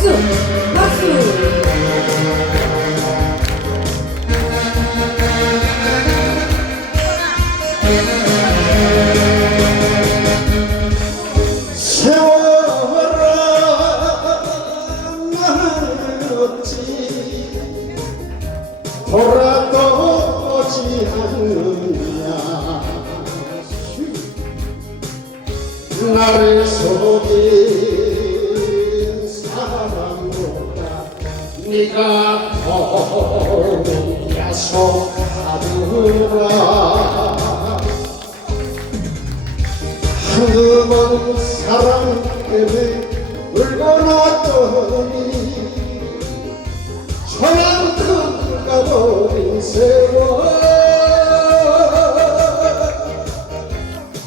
박수! 박수! 나를 속인 네가 더 야 속하더라 한두 번 사랑 때문에 울고 났더니 저만큼 가버린 세월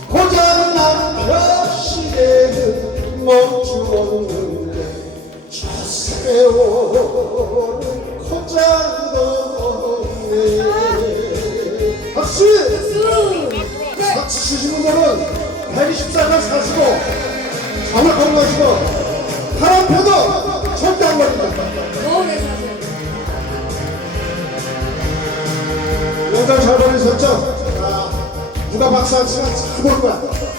고장난 벽시계는 멈추었는데 저 세월은 고장도 없네 박수! 박수 치신 분들은 124년 사시고 잠을 건너시고 바람 펴도 절대 안 사세요 영상 잘 보내셨죠? 자, 누가 박수 안 치면 잘볼 거야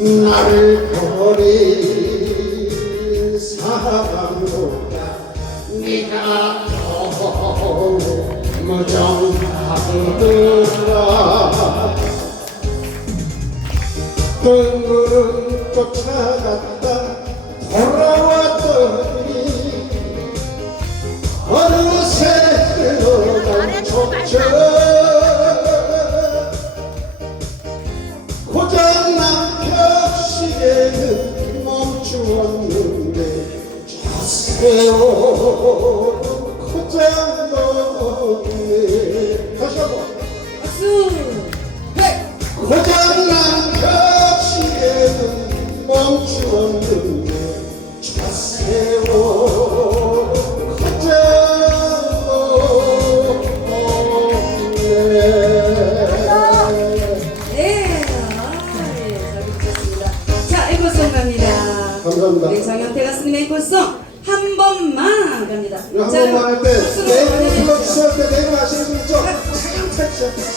나를 버린 사랑보다. 네가 더 무정하더라 뜬구름 쫓아갔다. 돌아왔더니 어느새 흘러간 촉 고장도 없네 다시 한번 박수 네 고장난 없네 네, 아, 네, 잘. 자, 앵콜송 갑니다. 감사합니다. 우리 장현태 가수님의 앵콜송 한 번만 갑니다. 한 자, 번만 할 때, 박수로 내일 보내주십시오. 불러주실 때 내일 아시는 분 있죠? 차영탁 씨.